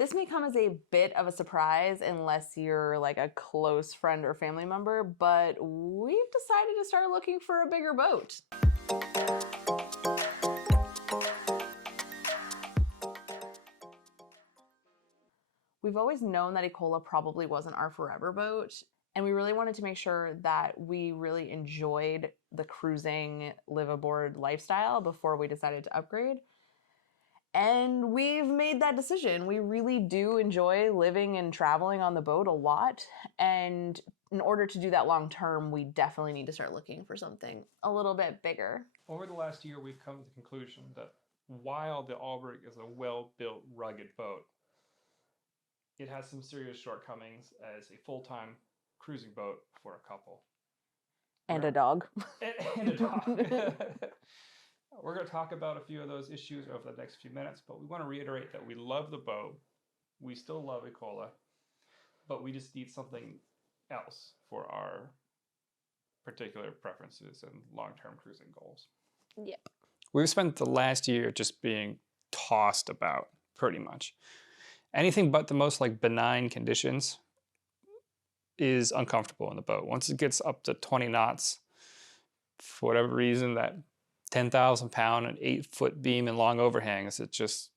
This may come as a bit of a surprise unless you're like a close friend or family member, but we've decided to start looking for a bigger boat. We've always known that Ecola probably wasn't our forever boat, and we really wanted to make sure that we really enjoyed the cruising, live aboard lifestyle before we decided to upgrade. And we've made that decision. We really do enjoy living and traveling on the boat a lot. And in order to do that long term, we definitely need to start looking for something a little bit bigger. Over the last year, we've come to the conclusion that while the Alberg is a well-built, rugged boat, it has some serious shortcomings as a full-time cruising boat for a couple. And a dog. And a dog. We're going to talk about a few of those issues over the next few minutes, but we want to reiterate that we love the boat. We still love Ecola, but we just need something else for our particular preferences and long-term cruising goals. Yep. We've spent the last year just being tossed about, pretty much. Anything but the most like benign conditions is uncomfortable in the boat. Once it gets up to 20 knots, for whatever reason, that 10,000 pound and 8-foot beam and long overhangs, it just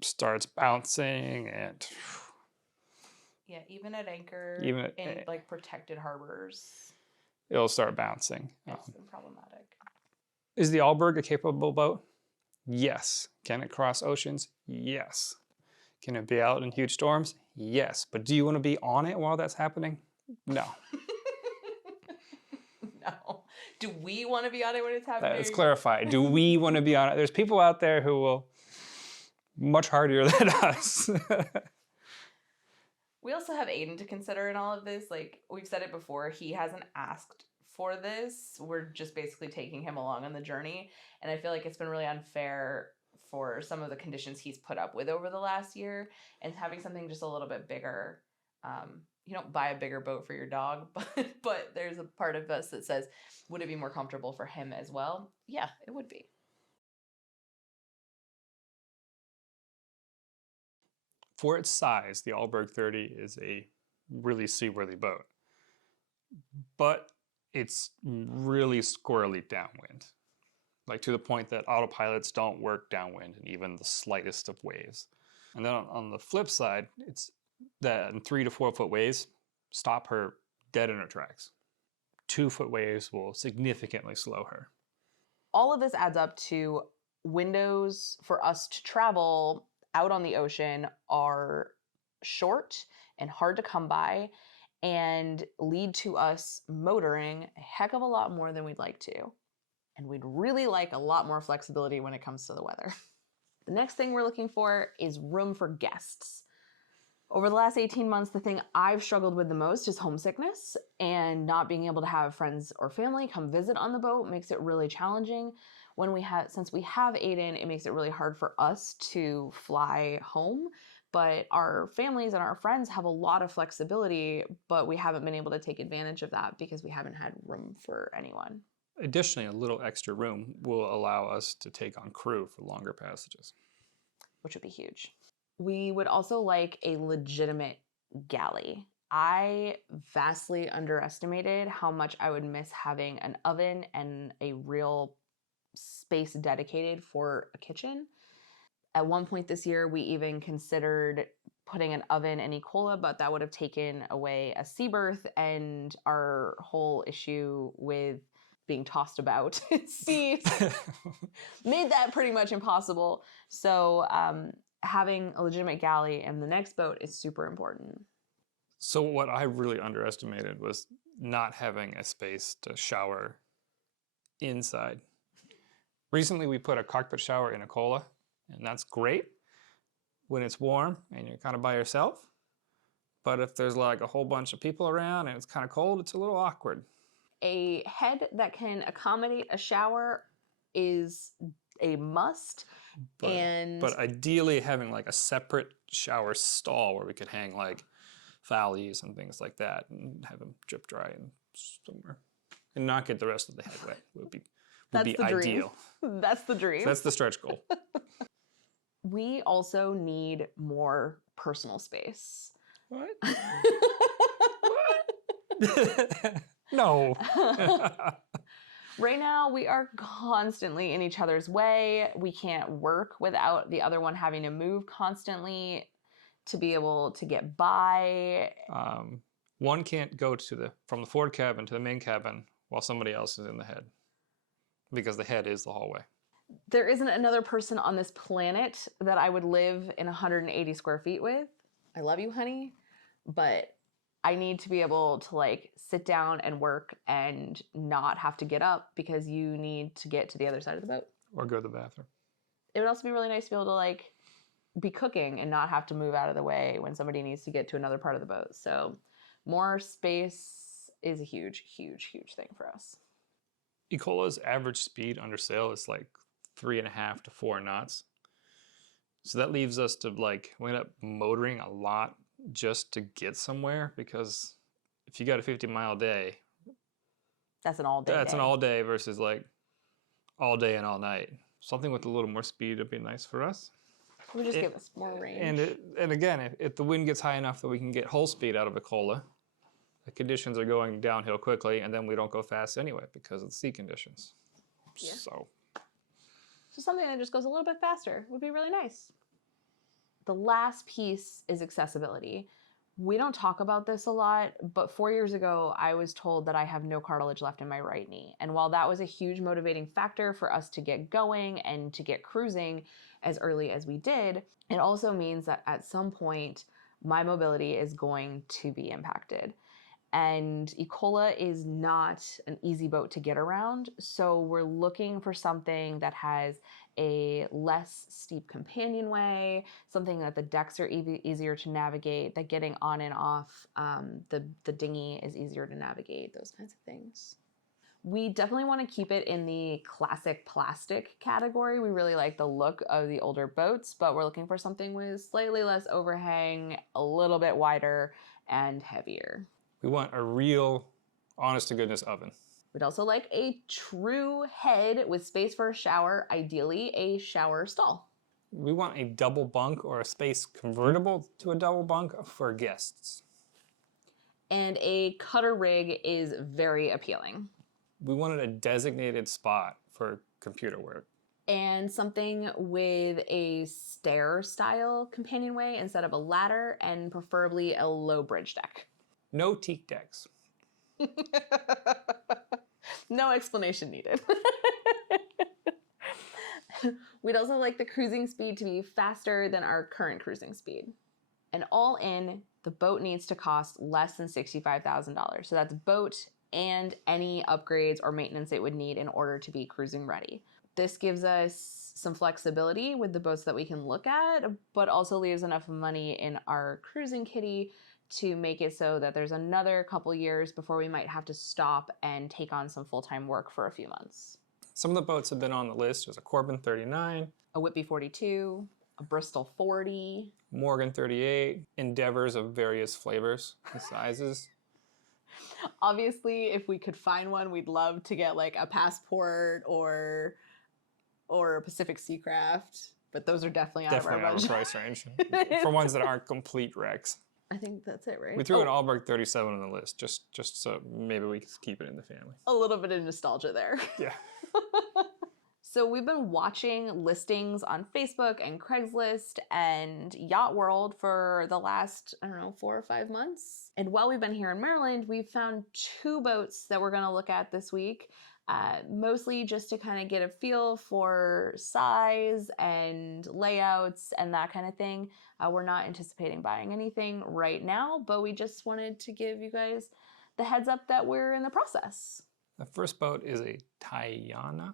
starts bouncing and... Yeah, even at anchor, in like protected harbors, it'll start bouncing. It's been problematic. Is the Alberg a capable boat? Yes. Can it cross oceans? Yes. Can it be out in huge storms? Yes. But do you want to be on it while that's happening? No. No. Do we want to be on it when it's happening? Let's clarify. Do we want to be on it? There's people out there who will much harder than us. We also have Aiden to consider in all of this. Like we've said it before, he hasn't asked for this. We're just basically taking him along on the journey. And I feel like it's been really unfair for some of the conditions he's put up with over the last year, and having something just a little bit bigger. You don't buy a bigger boat for your dog, but there's a part of us that says, would it be more comfortable for him as well? Yeah, it would be. For its size, the Alberg 30 is a really seaworthy boat, but it's really squirrely downwind, like to the point that autopilots don't work downwind in even the slightest of waves. And then on the flip side, it's that in 3 to 4 foot waves stop her dead in her tracks. 2 foot waves will significantly slow her. All of this adds up to windows for us to travel out on the ocean are short and hard to come by and lead to us motoring a heck of a lot more than we'd like to. And we'd really like a lot more flexibility when it comes to the weather. The next thing we're looking for is room for guests. Over the last 18 months, the thing I've struggled with the most is homesickness, and not being able to have friends or family come visit on the boat makes it really challenging. Since we have Aiden, it makes it really hard for us to fly home, but our families and our friends have a lot of flexibility, but we haven't been able to take advantage of that because we haven't had room for anyone. Additionally, a little extra room will allow us to take on crew for longer passages, which would be huge. We would also like a legitimate galley. I vastly underestimated how much I would miss having an oven and a real space dedicated for a kitchen. At one point this year, we even considered putting an oven in Ecola, but that would have taken away a sea berth and our whole issue with being tossed about at sea made that pretty much impossible. So having a legitimate galley in the next boat is super important. So what I really underestimated was not having a space to shower inside. Recently, we put a cockpit shower in Ecola, and that's great when it's warm and you're kind of by yourself. But if there's like a whole bunch of people around and it's kind of cold, it's a little awkward. A head that can accommodate a shower is a must. But ideally having like a separate shower stall where we could hang like valleys and things like that and have them drip dry and somewhere and not get the rest of the head wet would be ideal. That's the dream. So that's the stretch goal. We also need more personal space. What? No. Right now, we are constantly in each other's way. We can't work without the other one having to move constantly to be able to get by. One can't go from the forward cabin to the main cabin while somebody else is in the head, because the head is the hallway. There isn't another person on this planet that I would live in 180 square feet with. I love you, honey, but I need to be able to like sit down and work and not have to get up because you need to get to the other side of the boat. Or go to the bathroom. It would also be really nice to be able to like be cooking and not have to move out of the way when somebody needs to get to another part of the boat. So more space is a huge, huge, huge thing for us. Ecola's average speed under sail is like 3.5 to 4 knots. So that leaves us to like, we end up motoring a lot just to get somewhere, because if you got a 50-mile day, that's an all day. That's an all day versus like all day and all night. Something with a little more speed would be nice for us. It would just give us more range. And again, if the wind gets high enough that we can get hull speed out of Ecola, the conditions are going downhill quickly, and then we don't go fast anyway because of the sea conditions. Yeah. So something that just goes a little bit faster would be really nice. The last piece is accessibility. We don't talk about this a lot, but 4 years ago, I was told that I have no cartilage left in my right knee. And while that was a huge motivating factor for us to get going and to get cruising as early as we did, it also means that at some point, my mobility is going to be impacted. And Ecola is not an easy boat to get around, so we're looking for something that has a less steep companionway, something that the decks are easier to navigate, that getting on and off the dinghy is easier to navigate, those kinds of things. We definitely want to keep it in the classic plastic category. We really like the look of the older boats, but we're looking for something with slightly less overhang, a little bit wider, and heavier. we want a real, honest-to-goodness oven. We'd also like a true head with space for a shower, ideally a shower stall. We want a double bunk or a space convertible to a double bunk for guests. And a cutter rig is very appealing. We wanted a designated spot for computer work. And something with a stair-style companionway instead of a ladder, and preferably a low bridge deck. No teak decks. No explanation needed. We'd also like the cruising speed to be faster than our current cruising speed. And all in, the boat needs to cost less than $65,000. So that's boat and any upgrades or maintenance it would need in order to be cruising ready. This gives us some flexibility with the boats that we can look at, but also leaves enough money in our cruising kitty to make it so that there's another couple years before we might have to stop and take on some full-time work for a few months. Some of the boats have been on the list. There's a Corbin 39, A Whitby 42, a Bristol 40. Morgan 38, Endeavors of various flavors and sizes. Obviously, if we could find one, we'd love to get like a Passport or a Pacific Seacraft, but those are definitely out of our budget. Price range for ones that aren't complete wrecks. I think that's it, right? We threw an Alberg 37 on the list just so maybe we can keep it in the family. A little bit of nostalgia there. Yeah. So we've been watching listings on Facebook and Craigslist and Yacht World for the last, 4 or 5 months. And while we've been here in Maryland, we've found 2 boats that we're gonna look at this week. Mostly just to kind of get a feel for size and layouts and that kind of thing. We're not anticipating buying anything right now, but we just wanted to give you guys the heads up that we're in the process. The first boat is a Tiana.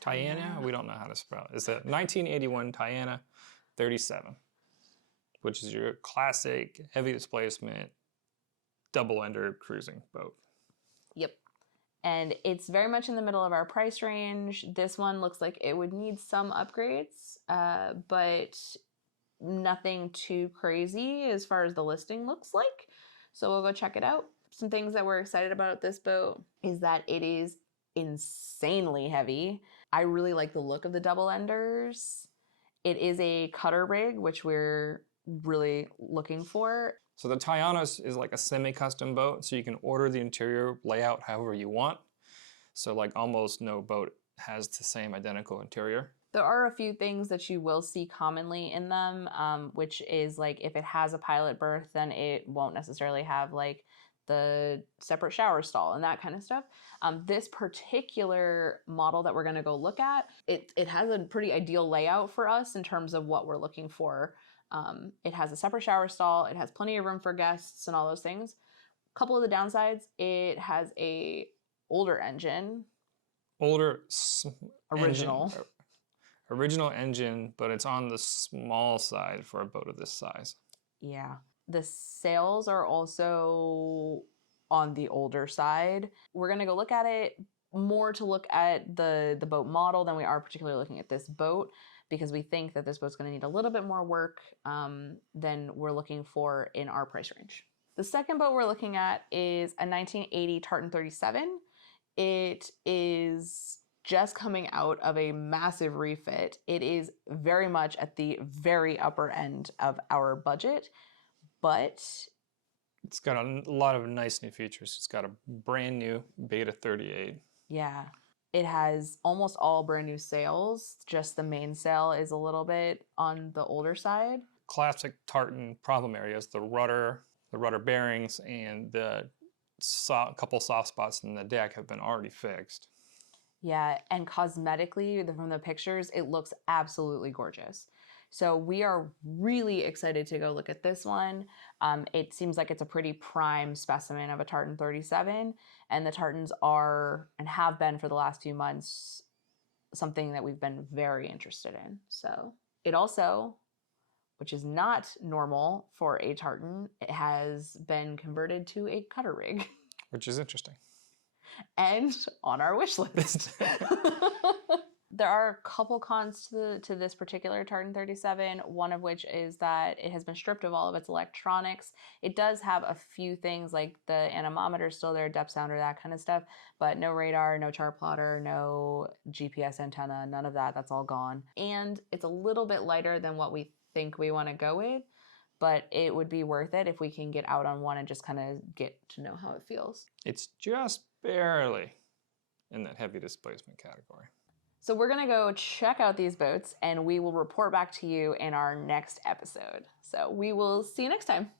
Tiana? We don't know how to spell it. It's a 1981 Tiana 37, which is your classic heavy displacement double-ender cruising boat. Yep. And it's very much in the middle of our price range. This one looks like it would need some upgrades, but nothing too crazy as far as the listing looks like. So we'll go check it out. Some things that we're excited about this boat is that it is insanely heavy. I really like the look of the double enders. It is a cutter rig, which we're really looking for. So the Tyanos is like a semi-custom boat, so you can order the interior layout however you want. So like almost no boat has the same identical interior. There are a few things that you will see commonly in them, which is like if it has a pilot berth, then it won't necessarily have like the separate shower stall and that kind of stuff. This particular model that we're going to go look at, it has a pretty ideal layout for us in terms of what we're looking for. It has a separate shower stall, it has plenty of room for guests and all those things. A couple of the downsides, it has a older engine. Older Original. Original engine, but it's on the small side for a boat of this size. Yeah. The sails are also on the older side. We're going to go look at it more to look at the boat model than we are particularly looking at this boat, because we think that this boat's going to need a little bit more work than we're looking for in our price range. The second boat we're looking at is a 1980 Tartan 37. It is just coming out of a massive refit. It is very much at the very upper end of our budget, but it's got a lot of nice new features. It's got a brand new Beta 38. Yeah, it has almost all brand new sails. Just the mainsail is a little bit on the older side. Classic Tartan problem areas: the rudder bearings, and the couple soft spots in the deck have been already fixed. Yeah, and cosmetically, from the pictures, it looks absolutely gorgeous. So we are really excited to go look at this one. It seems like it's a pretty prime specimen of a Tartan 37, and the Tartans are, and have been for the last few months, something that we've been very interested in. So it also, which is not normal for a Tartan, it has been converted to a cutter rig. Which is interesting. And on our wish list. There are a couple cons to this particular Tartan 37, one of which is that it has been stripped of all of its electronics. It does have a few things like the anemometer still there, depth sounder, that kind of stuff, but no radar, no chart plotter, no GPS antenna, none of that. That's all gone. And it's a little bit lighter than what we think we want to go with, but it would be worth it if we can get out on one and just kind of get to know how it feels. It's just barely in that heavy displacement category. So we're going to go check out these boats and we will report back to you in our next episode. So we will see you next time.